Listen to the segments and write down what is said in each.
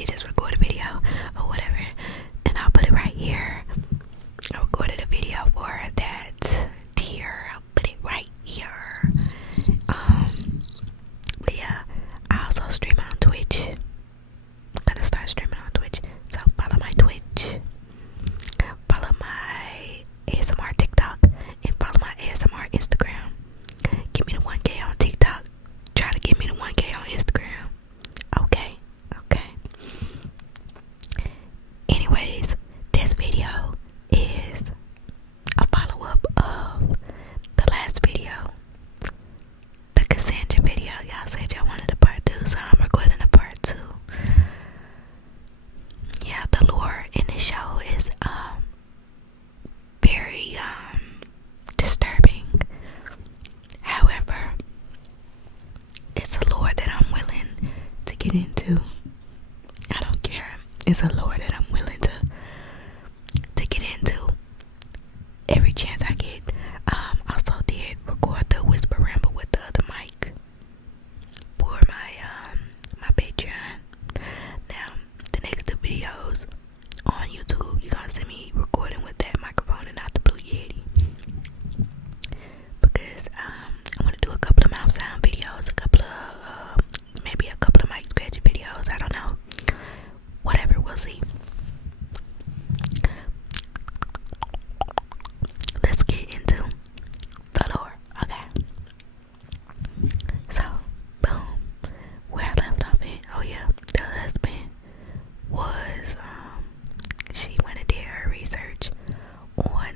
did just record a video or whatever, and I'll put it right here. I recorded a video for that tier. I'll put it right here. But yeah, I also stream on Twitch. I'm gonna start streaming on Twitch, so follow my Twitch, follow my ASMR TikTok, and follow my ASMR Instagram. Give me the 1K on TikTok. Try to get me the 1K on Instagram. Okay. Anyways, this video is a follow-up of the last video, the Cassandra video. Y'all said y'all wanted a part 2, so I'm recording a part 2. Yeah, the lore in this show is very disturbing. However, it's a lore that I'm willing to get into. I don't care. It's a lore that I'm willing to get into every chance I get. Also did record the Whisper Ramble with the other mic for my Patreon. Now, the next 2 videos on YouTube, you're gonna see me recording with that microphone and not the Blue Yeti, because I want to do a couple of mouth sound videos, maybe a couple of mic scratching videos. I don't know. Whatever, we'll see. Let's get into the lore. Okay. So, boom. Where I left off at. Oh yeah, the husband was she went and did her research on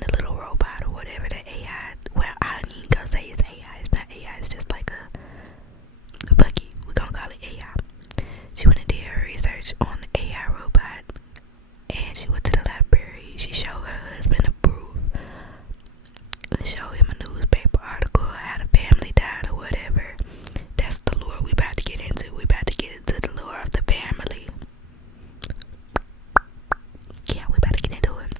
the little robot or whatever, the AI. Well, I ain't even gonna say it's AI. It's not AI. It's just like a fuck it. We're gonna call it AI. She went and did her research on the AI robot, and she went to the library. She showed her husband a proof, and showed him a newspaper article how the family died or whatever. That's the lore we about to get into. We about to get into the lore of the family. Yeah, we about to get into it.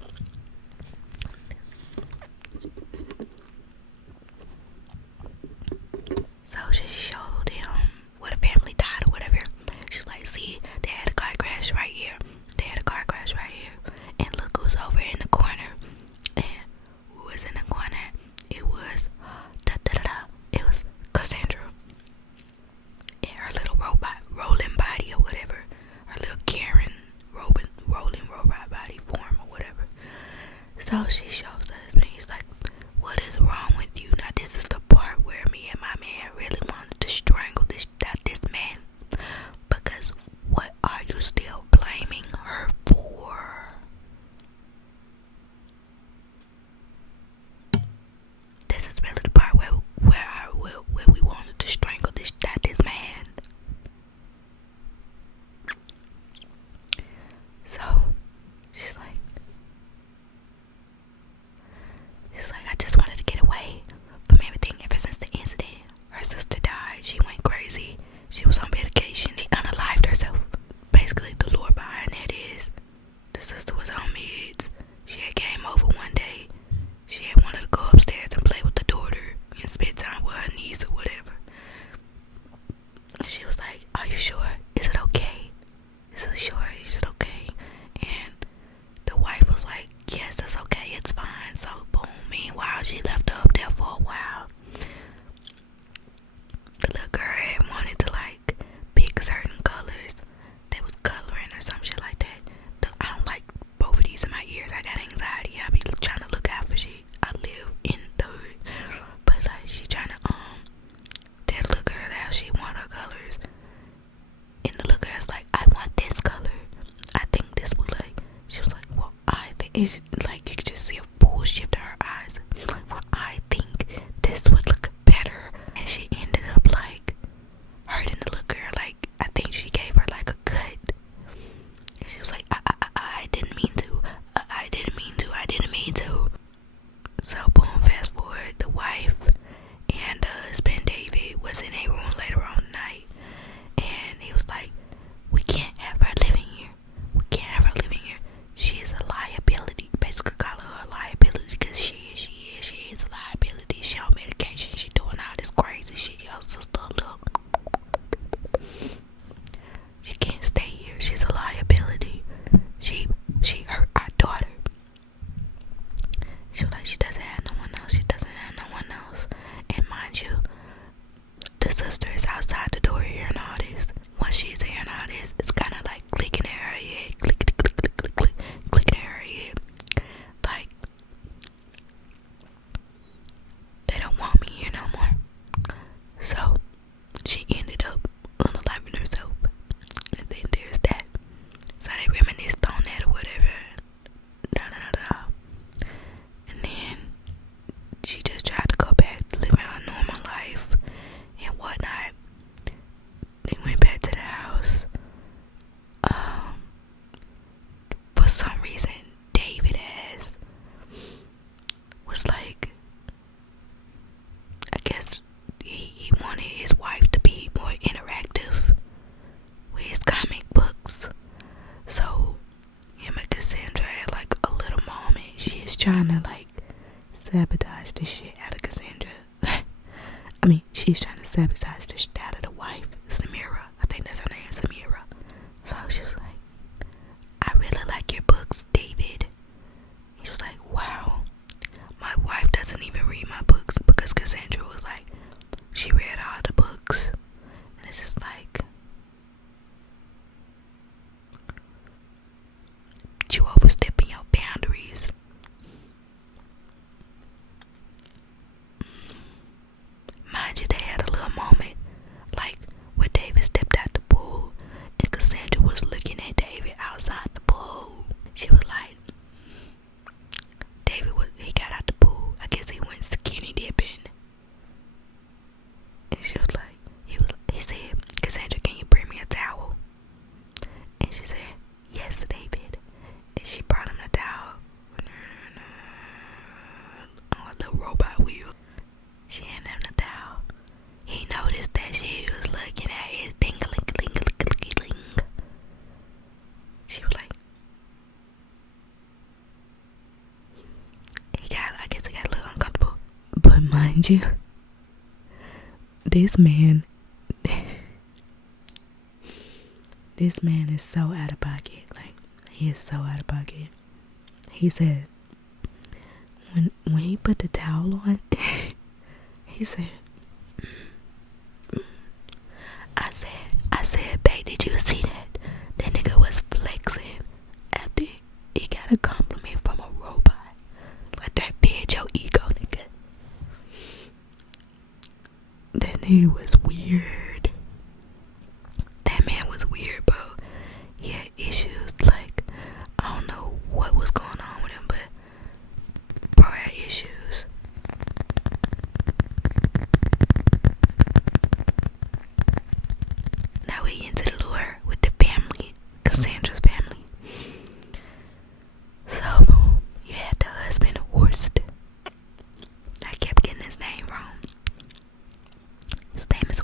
So she showed him where the family died or whatever. She's like, see, they had a car crash right here. They had a car crash right here. And look who's over in the corner. And who was in the corner? It was It was Cassandra. And her little robot rolling body or whatever. Her little Karen rolling robot body form or whatever. So she shows us, and he's like, what is wrong with you? Now this is the part where me and my man really wanted to strangle this man. Because what are you still blaming her for? This is really the part where we wanted to strangle this man. So she's like, I just wanted to get away from everything ever since the incident. Her sister died. She went crazy. She was on medication. She unalived herself. Basically, the lore behind that is the sister was on meds. She had came over one day. She had wanted to go upstairs and play with the daughter and spend time with her niece or whatever. And she was like, are you sure? Is it okay? Is it okay? And the wife was like, yes, it's okay. It's fine. So, boom. Meanwhile, she left her up there for a while. The little girl had wanted to like pick certain colors. They was coloring or some shit like that. I don't like both of these in my ears. I got anxiety. I be trying to look out for shit. I live in the hood. But like she trying to that little girl how she want her colors. And the little girl's like, I want this color. I think this would like. She was like, well, I think it's like you could just see a full shift in her eyes. Like, well, I think this would look better. And she ended up like hurting the little girl. Like, I think she gave her like a cut. And she was like, I didn't mean to. I didn't mean to. I didn't mean to. So boom, fast forward, the wife and the husband David was in a room later on tonight, and he was like, we can't have her living here. We can't have her living here. She is a liability. Basically, comic books. So him and Cassandra had like a little moment. She is trying to like sabotage the shit out of Cassandra. I mean, she's trying to sabotage the shit out of the wife, Samira. I think that's her name, Samira. So she was like, I really like your books, David. He was like, wow. My wife doesn't even read my books, because Cassandra was like, she read all the books. And it's just like, you overstepping your boundaries. Mind you, they had a little moment, like where David stepped out the pool and Cassandra was looking at David outside the pool. She was like, he got out the pool. I guess he went skinny dipping. And she was like, he said, Cassandra, can you bring me a towel? And she said, yes, David. And she brought him the towel on a little robot wheel. She handed him the towel. He noticed that she was looking at his ding-a-ling-a-ling-a-ling-a-ling. She was like, I guess he got a little uncomfortable. But mind you, this man is so out of pocket. Like, he is so out of pocket. He said, when he put the towel on, he said, I said, babe, did you see that? That nigga was flexing after he got a compliment from a robot. Like, that bitch, your ego, nigga. That nigga was weird. That man was weird, bro. He had issues. Like, I don't know what was going on with him, but bro had issues. Now we into the lure with the family, Cassandra's family. So, you had the husband, Horst. I kept getting his name wrong. His name is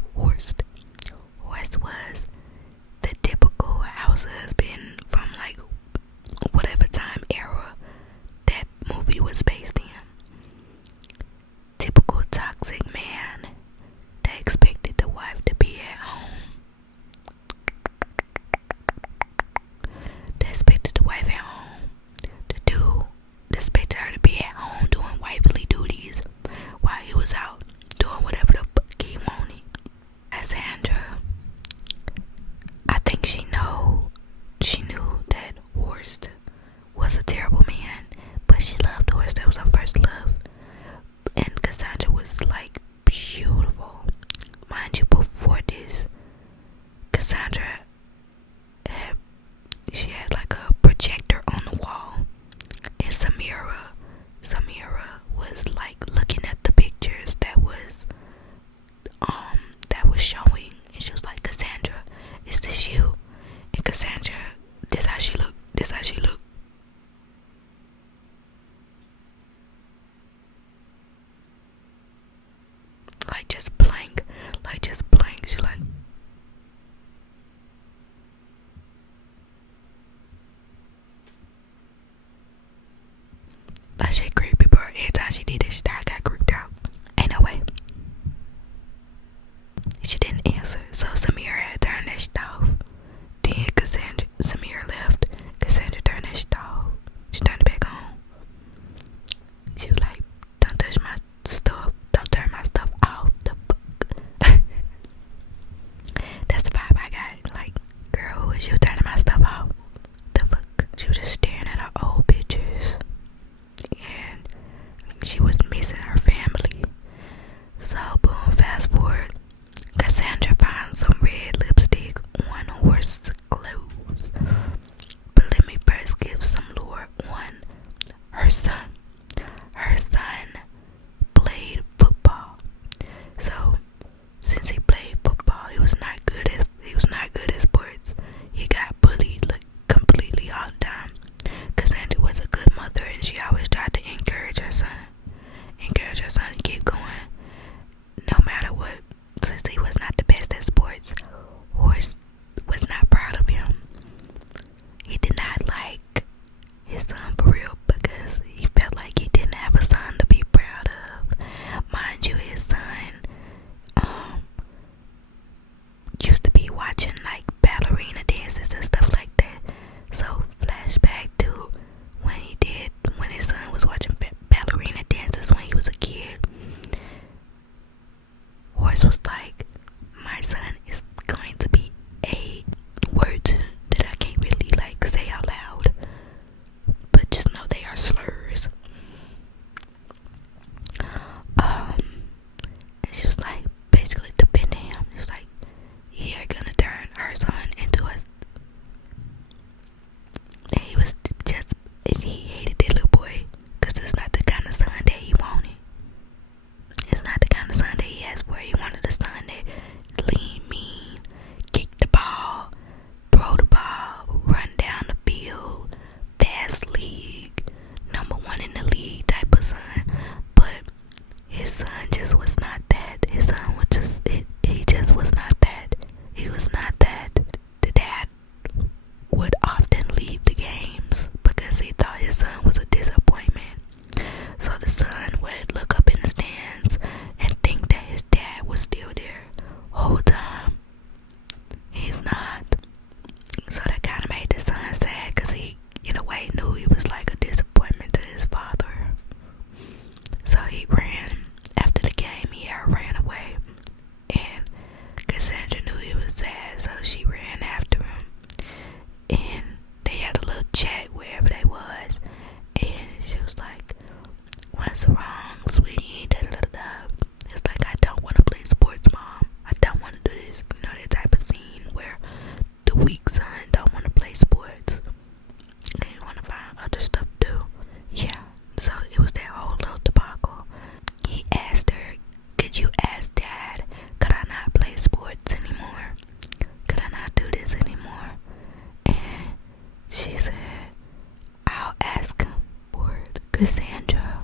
Cassandra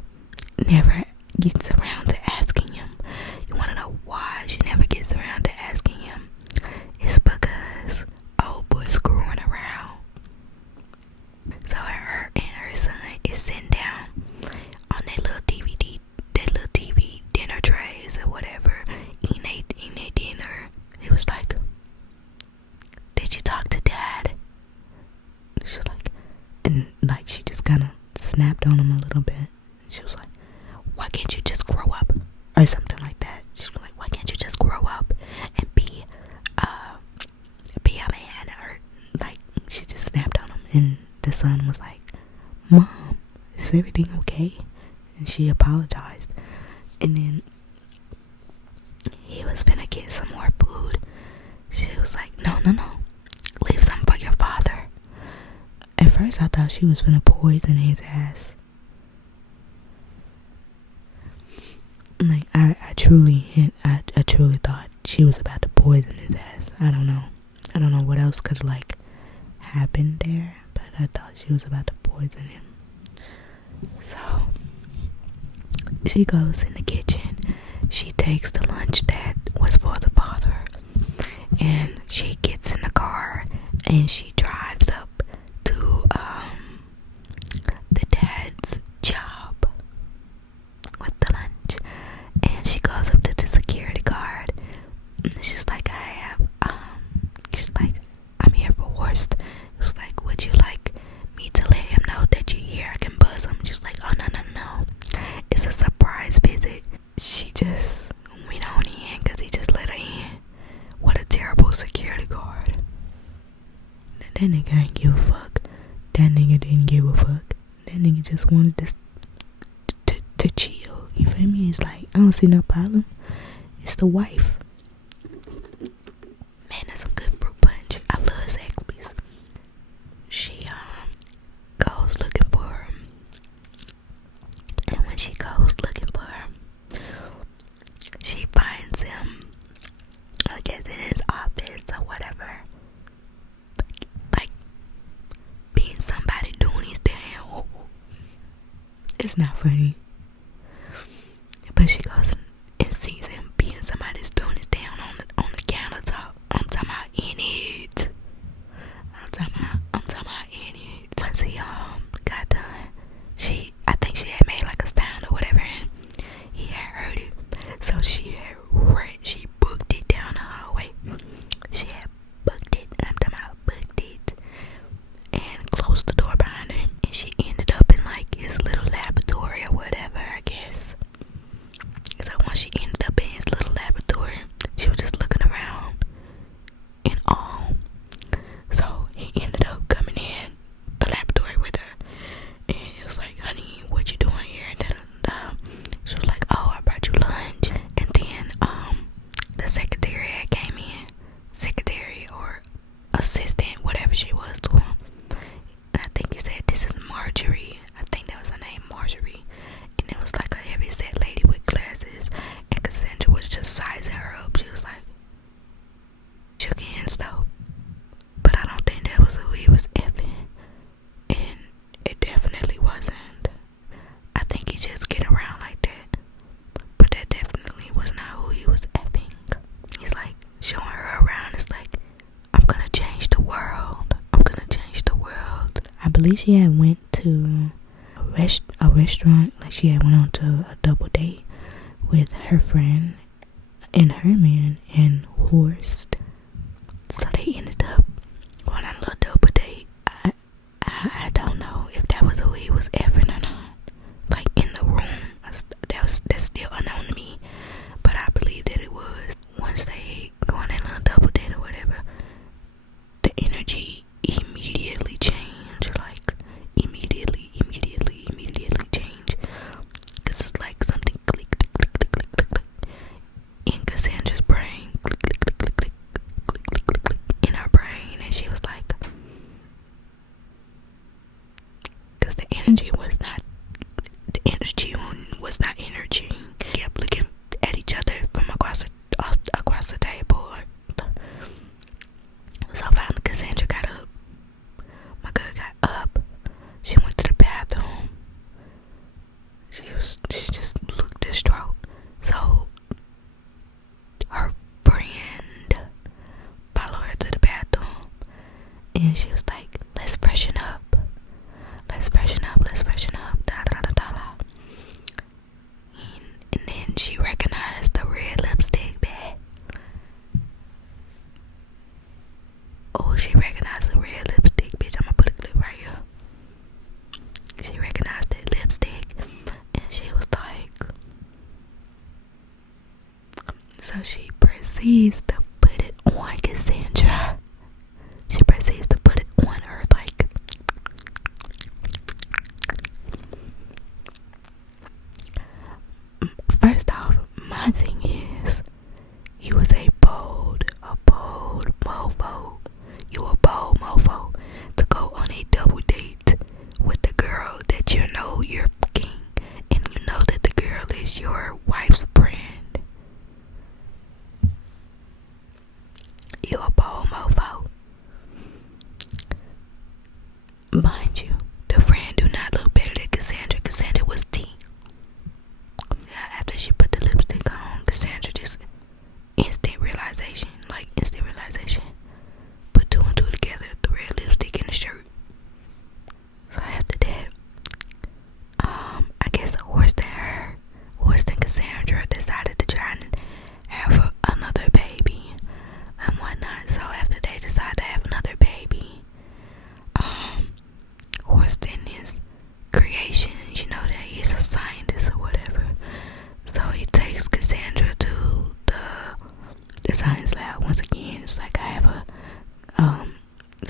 never gets around to asking him. You want to know why she never gets around to asking him? It's because old boy's screwing around. So her and her son is sitting down on their little TV dinner trays or whatever, eating their dinner. It was like, did you talk to dad? She was like, and like she just kind of snapped on him a little bit. She was like, why can't you just grow up? Or something like that. She was like, why can't you just grow up and be a man? Or like, she just snapped on him. And the son was like, Mom, is everything okay? And she apologized. And then he was finna get some more food. She was like, no, leave some for your father. At first I thought she was finna poison his ass. Like, I truly thought she was about to poison his ass. I don't know what else could like happened there, but I thought she was about to poison him. So she goes in the kitchen. She takes the lunch that was for the father, and she gets in the car and she drives up to the dad's job with the lunch. And she goes up to the security guard. She's like, she's like, I'm here for Horst. It was like, would you like me to let him know that you're here? I can buzz him. She's like, oh, no. It's a surprise visit. She just went on in because he just let her in. What a terrible security guard. That nigga didn't give a fuck. That nigga didn't give a fuck. That nigga just wanted to chill. You feel me? It's like, I don't see no problem. It's the wife. Man, that's some good fruit punch. I love Zaxby's. She goes looking for him. And when she goes looking for him, she finds him, I guess, in his office or whatever. Like, being somebody doing his damn. It's not funny. But she goes and sees him being somebody's doing his down on the countertop. I'm talking about in it. I'm talking about in it. Once he got done, I think she had made like a sound or whatever, and he had heard it. So she booked it down the hallway. She had booked it, and I'm talking about booked it, and closed the door behind her. And she ended up in like his little laboratory or whatever, I guess. So once she ended up in his little laboratory, she was just looking around in awe. So he ended up coming in the laboratory with her, and he was like, honey, what you doing here? And she was like, oh, I brought you lunch. And then the secretary came in, secretary or assistant, whatever she was to him. And I think he said, this is Marjorie. I think that was her name, Marjorie. And it was like a heavy set lady with glasses, and Cassandra was just sizing her up. She was like, shook hands though, but I don't think that was who he was effing, and it definitely wasn't. I think he just get around like that, but that definitely was not who he was effing. He's like showing her around. It's like, I'm gonna change the world. I believe she had went to a restaurant, like she had went on to a double date with her friend and her man and Horst. So they ended up going on a little double date. I don't know if that was who he was effing or not. Like in the room, that's still unknown to me. But I believe that it was. Once they go on that little double date or whatever, the energy immediately changed. Like immediately changed. This is like something clicked in Cassandra's brain. Click in her brain, and she was like, because the energy was not energy. Kept looking at each other from across the table. So finally Cassandra got up. My girl got up. She went to the bathroom.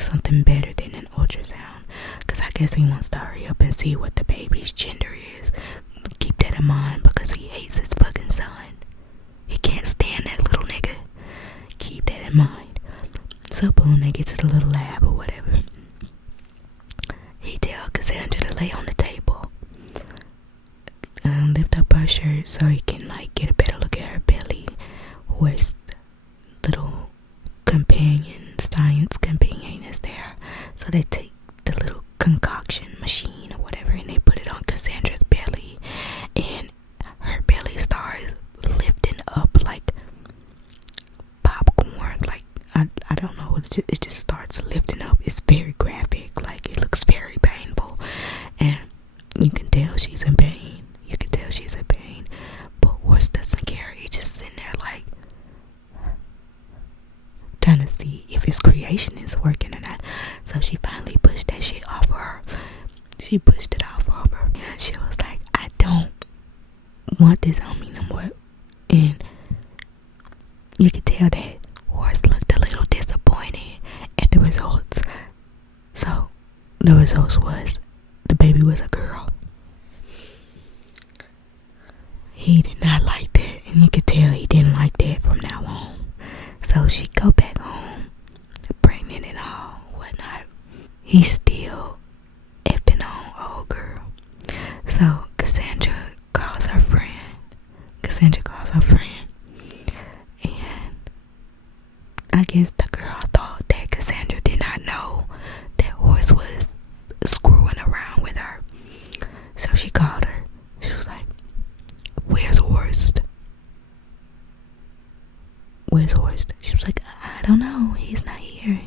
something better than an ultrasound, because I guess he wants to hurry up and see what the baby's gender is. Keep that in mind, because he hates his fucking son. He can't stand that little nigga. Keep that in mind. So boom, they get to the little lab or whatever. He tell Cassandra to lay on the table and lift up her shirt so he can like get a better look at her belly. Horse little science companion is there. So they take the little concoction machine or whatever and they put it on Cassandra's belly, and her belly starts lifting up like popcorn. Like I don't know, it just starts lifting up. It's very graphic, like it looks very painful, and you can tell she's in pain. But Horse doesn't care. He's just sitting there like trying to see if his creation is working or not. So she finally pushed that shit off of her. She pushed it off of her, and she was like, I don't want this on me no more. And you could tell that Horse looked a little disappointed at the results. So the results was the baby was a girl. He did not like that, and you could tell he didn't like that from now on. So she go back home, pregnant and all, whatnot. He's still effing on old girl. So Cassandra calls her friend. And I guess the girl thought that Cassandra did not know that Horse was screwing around with her. So she called her. She was like, where's Horse? She was like, I don't know, he's not here.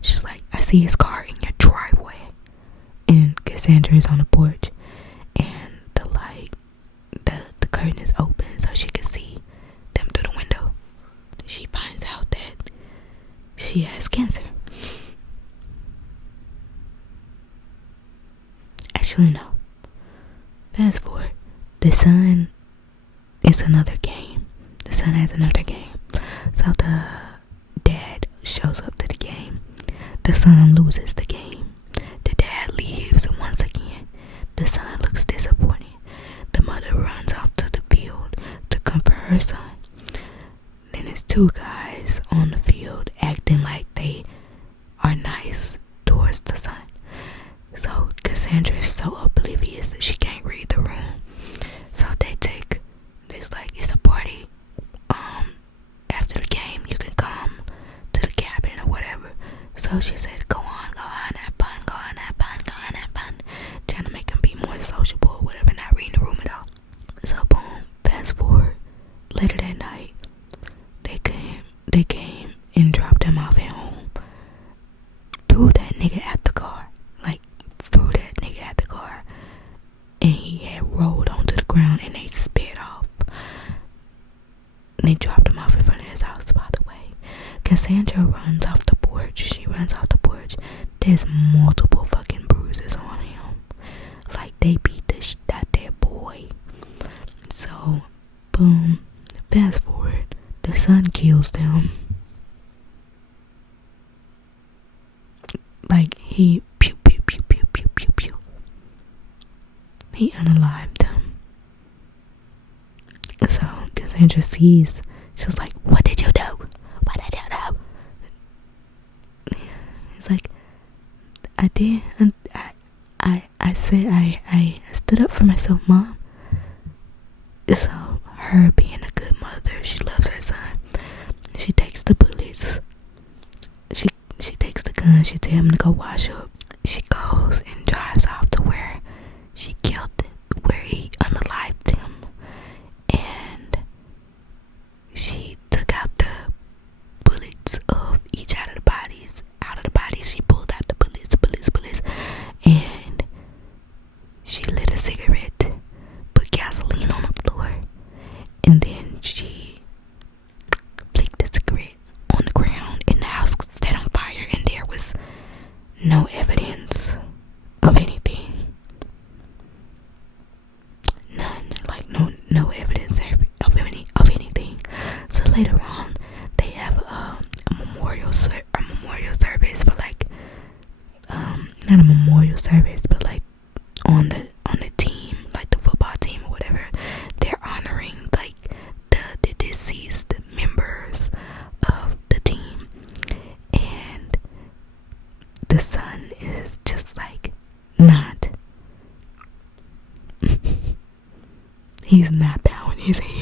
She's like, I see his car in your driveway. And Cassandra is on the porch, and the curtain is open so she can see them through the window. She finds out that she has cancer. Actually, no. Fast forward. The son is another game. The son has another game. So the dad shows up to the game. The son loses the game. The dad leaves once again. The son looks disappointed. The mother runs off to the field to comfort her son. Then there's two guys on the field acting like they are nice towards the son. So Cassandra is so oblivious that she can't read the room. So it's like, it's a party. After the game, you can come to the cabin or whatever. So she said, go on, have fun. Trying to make him be more sociable or whatever, not reading the room at all. So boom, fast forward. Later that night, they came and dropped him off at home. Threw that nigga at the car. And he had rolled onto the ground and they sped off. And they dropped him off in front of his house, by the way. Cassandra runs off the porch. There's multiple fucking bruises on him. Like they beat the shit out that boy. So, boom. Fast forward. The son kills them. Like he pew. He unalived them. So Cassandra sees. She was like, what did you do? It's like, I did. I said I stood up for myself, Mom. So her being a good mother, she loves her son. She takes the bullets. She takes the gun. She tells him to go wash up. She goes and drives off to where he unalived him, and she took out the bullets of each out of the bodies. She pulled out the bullets, and she lit a cigarette, put gasoline on the floor, and then she flicked the cigarette on the ground, and the house set on fire, and there was no evidence of anything. None, like no evidence of anything. So later on, they have a memorial not a memorial service, but like on the team, like the football team or whatever, they're honoring like the deceased members of the team, and the son is just like not he's not bowing his head.